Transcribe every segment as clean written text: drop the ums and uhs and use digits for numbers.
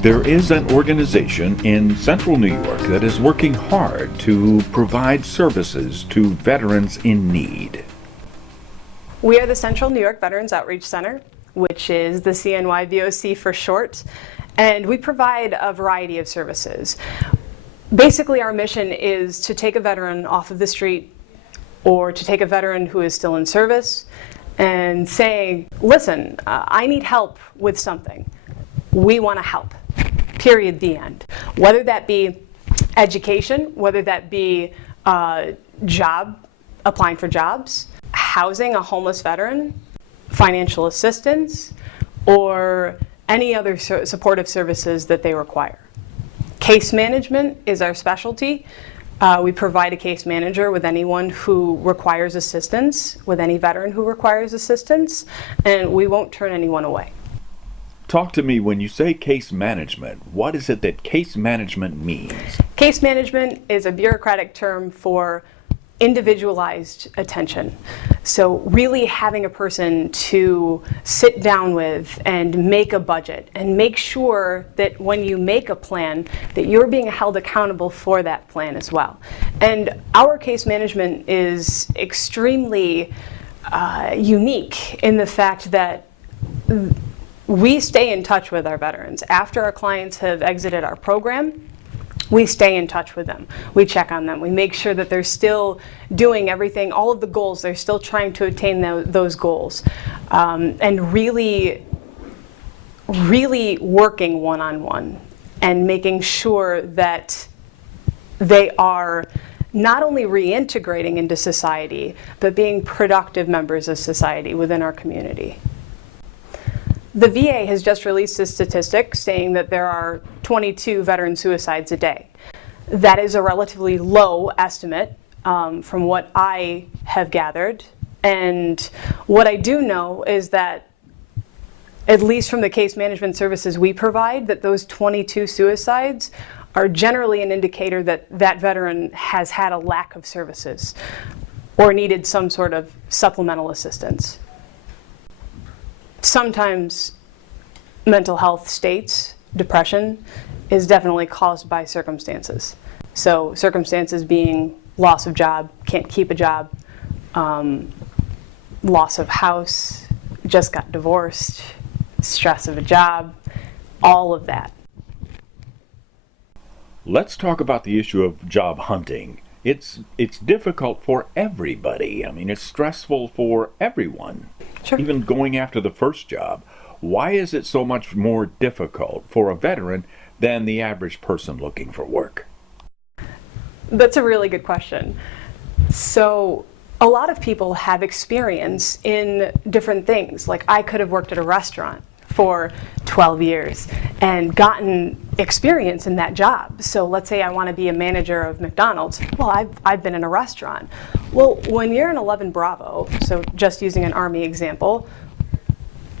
There is an organization in central New York that is working hard to provide services to veterans in need. We are the Central New York Veterans Outreach Center, which is the CNY VOC for short, and we provide a variety of services. Basically, our mission is to take a veteran off of the street or to take a veteran who is still in service and say, listen, I need help with something. We want to help. Period, the end. Whether that be education, whether that be applying for jobs, housing a homeless veteran, financial assistance, or any other supportive services that they require. Case management is our specialty. We provide a case manager with anyone who requires assistance, with any veteran who requires assistance, and we won't turn anyone away. Talk to me, when you say case management, what is it that case management means? Case management is a bureaucratic term for individualized attention. So really having a person to sit down with and make a budget and make sure that when you make a plan that you're being held accountable for that plan as well. And our case management is extremely unique in the fact that we stay in touch with our veterans. After our clients have exited our program, we stay in touch with them. We check on them. We make sure that they're still doing everything, all of the goals, they're still trying to attain those goals. And really working one-on-one and making sure that they are not only reintegrating into society, but being productive members of society within our community. The VA has just released a statistic saying that there are 22 veteran suicides a day. That is a relatively low estimate from what I have gathered. And what I do know is that, at least from the case management services we provide, that those 22 suicides are generally an indicator that that veteran has had a lack of services or needed some sort of supplemental assistance. Sometimes mental health states, depression, is definitely caused by circumstances. So circumstances being loss of job, can't keep a job, loss of house, just got divorced, stress of a job, all of that. Let's talk about the issue of job hunting. It's difficult for everybody. I mean, it's stressful for everyone. Sure. Even going after the first job. Why is it so much more difficult for a veteran than the average person looking for work? That's a really good question. So a lot of people have experience in different things. Like, I could have worked at a restaurant for 12 years and gotten experience in that job. So let's say I want to be a manager of McDonald's. Well, I've been in a restaurant. Well, when you're an 11 Bravo, so just using an Army example,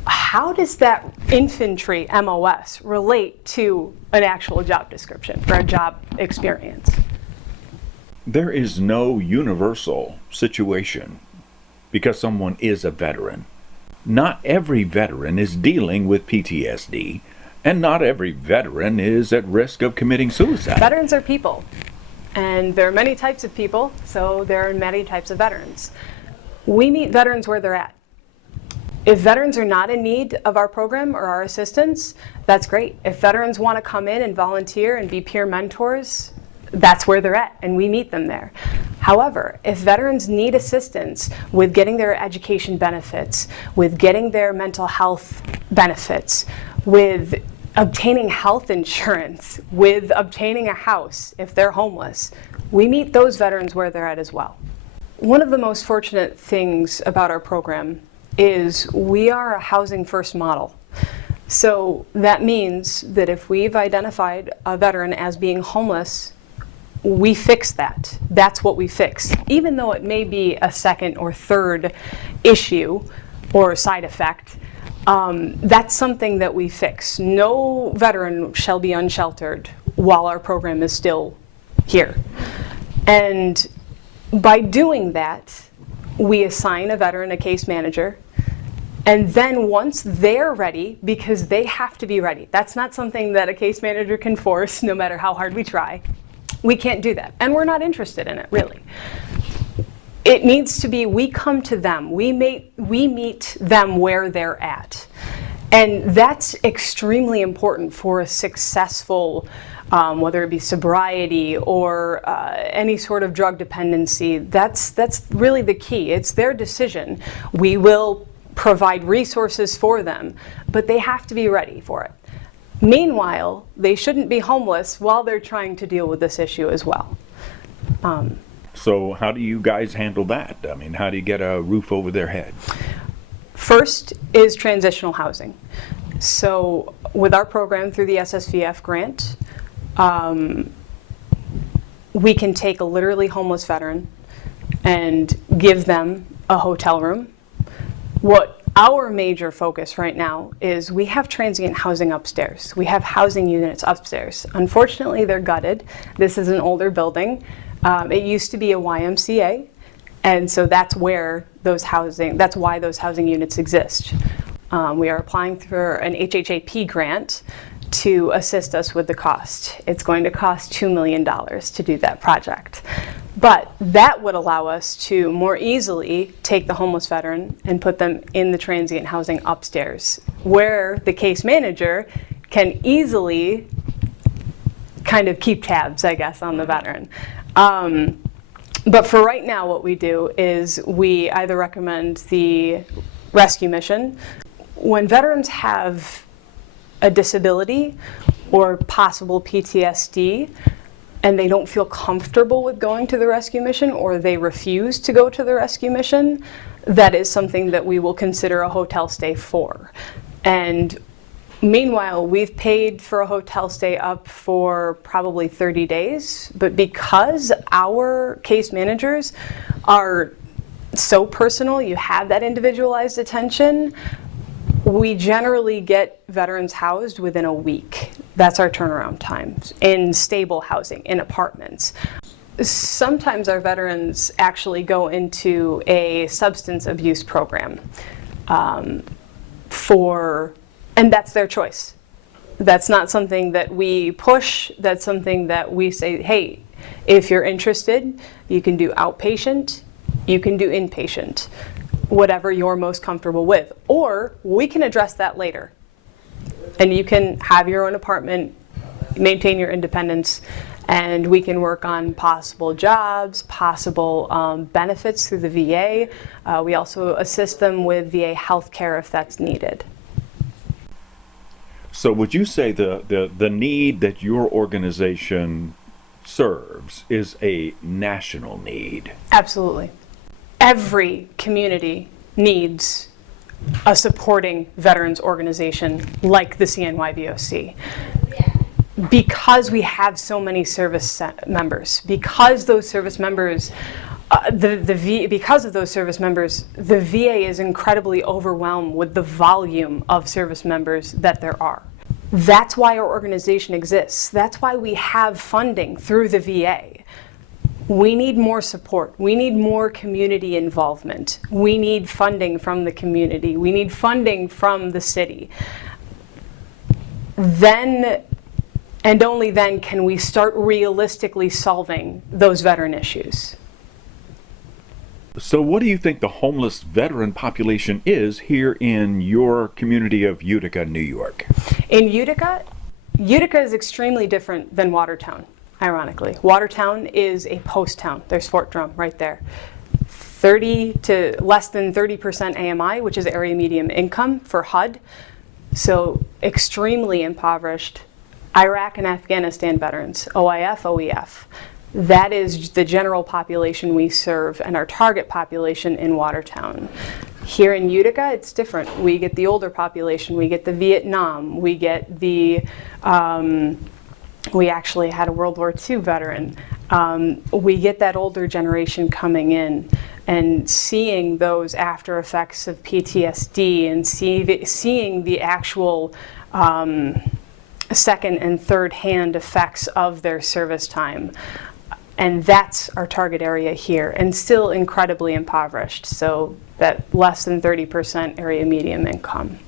how does that infantry MOS relate to an actual job description or a job experience? There is no universal situation because someone is a veteran. Not every veteran is dealing with PTSD, and not every veteran is at risk of committing suicide. Veterans are people, and there are many types of people, so there are many types of veterans. We meet veterans where they're at. If veterans are not in need of our program or our assistance, that's great. If veterans want to come in and volunteer and be peer mentors, that's where they're at, and we meet them there. However, if veterans need assistance with getting their education benefits, with getting their mental health benefits, with obtaining health insurance, with obtaining a house if they're homeless, we meet those veterans where they're at as well. One of the most fortunate things about our program is we are a housing first model. So that means that if we've identified a veteran as being homeless, we fix that. That's what we fix. Even though it may be a second or third issue or side effect, that's something that we fix. No veteran shall be unsheltered while our program is still here. And by doing that, we assign a veteran a case manager, And then once they're ready, because they have to be ready, that's not something that a case manager can force no matter how hard we try. We can't do that, and we're not interested in it, really. It needs to be, we come to them, we meet them where they're at. And that's extremely important for a successful, whether it be sobriety or any sort of drug dependency. That's really the key. It's their decision. We will provide resources for them, but they have to be ready for it. Meanwhile, they shouldn't be homeless while they're trying to deal with this issue as well. So how do you guys handle that? I mean, how do you get a roof over their head? First is transitional housing. So with our program through the SSVF grant, we can take a literally homeless veteran and give them a hotel room. What our major focus right now is we have transient housing upstairs. We have housing units upstairs. Unfortunately, they're gutted. This is an older building. It used to be a YMCA, and so that's why those housing units exist. We are applying for an HHAP grant to assist us with the cost. It's going to cost $2 million to do that project. But that would allow us to more easily take the homeless veteran and put them in the transient housing upstairs, where the case manager can easily kind of keep tabs, I guess, on the veteran. But for right now, what we do is we either recommend the rescue mission. When veterans have a disability or possible PTSD, and they don't feel comfortable with going to the rescue mission, or they refuse to go to the rescue mission, that is something that we will consider a hotel stay for. And meanwhile, we've paid for a hotel stay up for probably 30 days, but because our case managers are so personal, you have that individualized attention, we generally get veterans housed within a week. That's our turnaround time in stable housing, in apartments. Sometimes our veterans actually go into a substance abuse program and that's their choice. That's not something that we push. That's something that we say, hey, if you're interested, you can do outpatient, you can do inpatient, whatever you're most comfortable with. Or we can address that later. And you can have your own apartment, maintain your independence, and we can work on possible jobs, possible benefits through the VA. We also assist them with VA health care if that's needed. So would you say the need that your organization serves is a national need? Absolutely. Every community needs a supporting veterans organization like the CNY VOC. Because we have so many service members, because those service members, because of those service members, the VA is incredibly overwhelmed with the volume of service members that there are. That's why our organization exists. That's why we have funding through the VA. We need more support. We need more community involvement. We need funding from the community. We need funding from the city. Then, and only then, can we start realistically solving those veteran issues. So what do you think the homeless veteran population is here in your community of Utica, New York? In Utica is extremely different than Watertown, ironically. Watertown is a post town. There's Fort Drum right there. 30 to less than 30% AMI, which is area medium income for HUD. So extremely impoverished. Iraq and Afghanistan veterans, OIF, OEF. That is the general population we serve and our target population in Watertown. Here in Utica, it's different. We get the older population, we get the Vietnam, we get the, we actually had a World War II veteran. We get that older generation coming in and seeing those after effects of PTSD and seeing the actual second and third hand effects of their service time. And that's our target area here, and still incredibly impoverished, so that less than 30% area median income.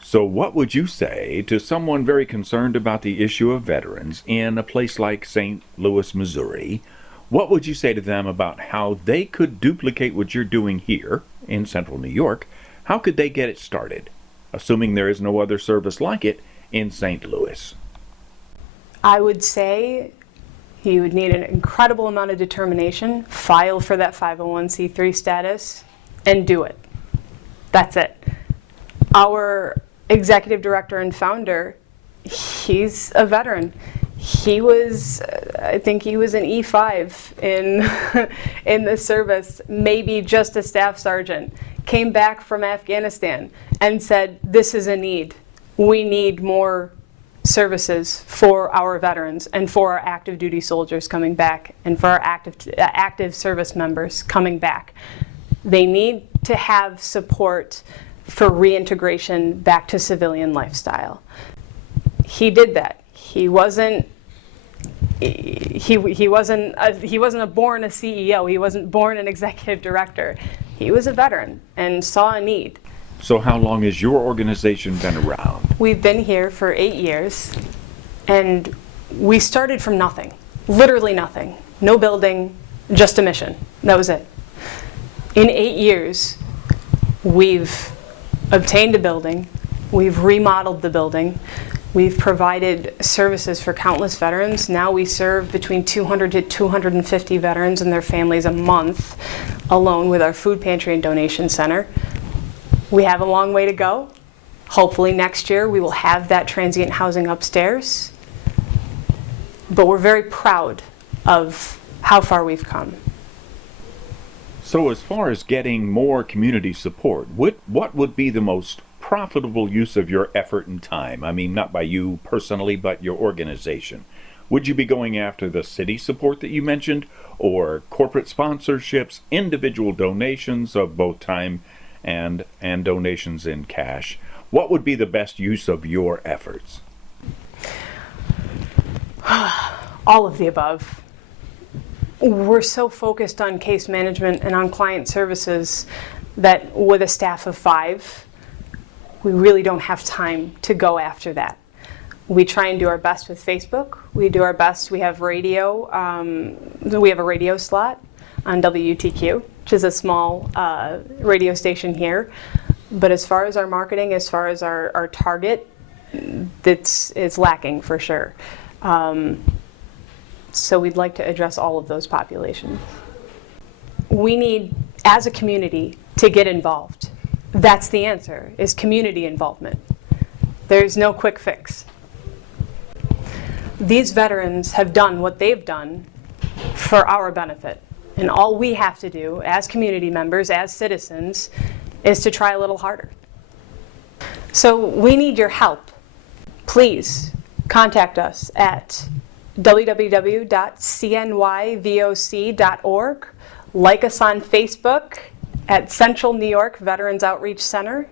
So what would you say to someone very concerned about the issue of veterans in a place like St. Louis, Missouri? What would you say to them about how they could duplicate what you're doing here in central New York? How could they get it started, assuming there is no other service like it in St. Louis? I would say you would need an incredible amount of determination, file for that 501c3 status, and do it. That's it. Our executive director and founder, he's a veteran. He was, I think he was an E5 in the service, maybe just a staff sergeant. Came back from Afghanistan and said, this is a need. We need more services for our veterans and for our active duty soldiers coming back and for our active service members coming back. They need to have support for reintegration back to civilian lifestyle. He did that. He wasn't born a CEO. He wasn't born an executive director. He was a veteran and saw a need. So how long has your organization been around? We've been here for 8 years, and we started from nothing, literally nothing. No building, just a mission. That was it. In 8 years, we've obtained a building, we've remodeled the building, we've provided services for countless veterans. Now we serve between 200 to 250 veterans and their families a month alone with our food pantry and donation center. We have a long way to go. Hopefully next year we will have that transient housing upstairs. But we're very proud of how far we've come. So as far as getting more community support, what would be the most profitable use of your effort and time? I mean, not by you personally, but your organization. Would you be going after the city support that you mentioned, or corporate sponsorships, individual donations of both time and donations in cash? What would be the best use of your efforts? All of the above. We're so focused on case management and on client services that with a staff of 5, we really don't have time to go after that. We try and do our best with Facebook. We do our best. We have radio. We have a radio slot on WTQ, which is a small radio station here. But as far as our marketing, as far as our target, it's lacking for sure. So we'd like to address all of those populations. We need, as a community, to get involved. That's the answer, is community involvement. There's no quick fix. These veterans have done what they've done for our benefit. And all we have to do as community members, as citizens, is to try a little harder. So we need your help. Please contact us at www.cnyvoc.org. Like us on Facebook at Central New York Veterans Outreach Center,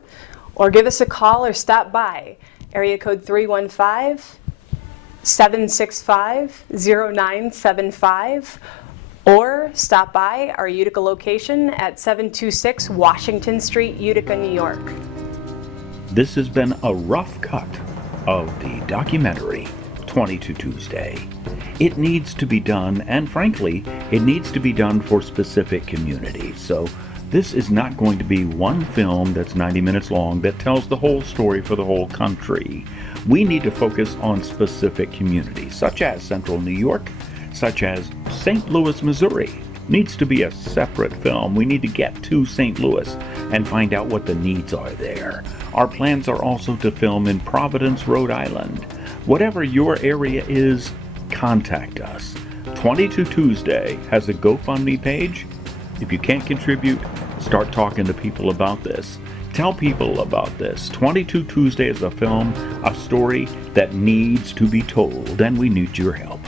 or give us a call or stop by, area code 315-765-0975, or stop by our Utica location at 726 Washington Street, Utica, New York. This has been a rough cut of the documentary 22 Tuesday. It needs to be done, and frankly, it needs to be done for specific communities. So this is not going to be one film that's 90 minutes long that tells the whole story for the whole country. We need to focus on specific communities, such as Central New York, such as St. Louis, Missouri. Needs to be a separate film. We need to get to St. Louis and find out what the needs are there. Our plans are also to film in Providence, Rhode Island. Whatever your area is, contact us. 22 Tuesday has a GoFundMe page. If you can't contribute, start talking to people about this. Tell people about this. 22 Tuesday is a film, a story that needs to be told, and we need your help.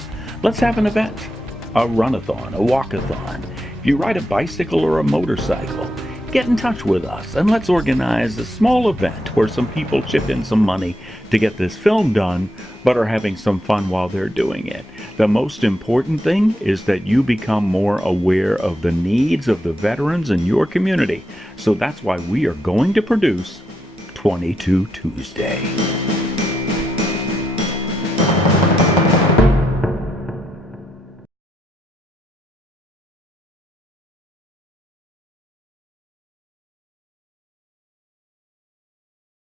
Let's have an event, a runathon, a walkathon. If you ride a bicycle or a motorcycle, get in touch with us and let's organize a small event where some people chip in some money to get this film done, but are having some fun while they're doing it. The most important thing is that you become more aware of the needs of the veterans in your community. So that's why we are going to produce 22 Tuesday.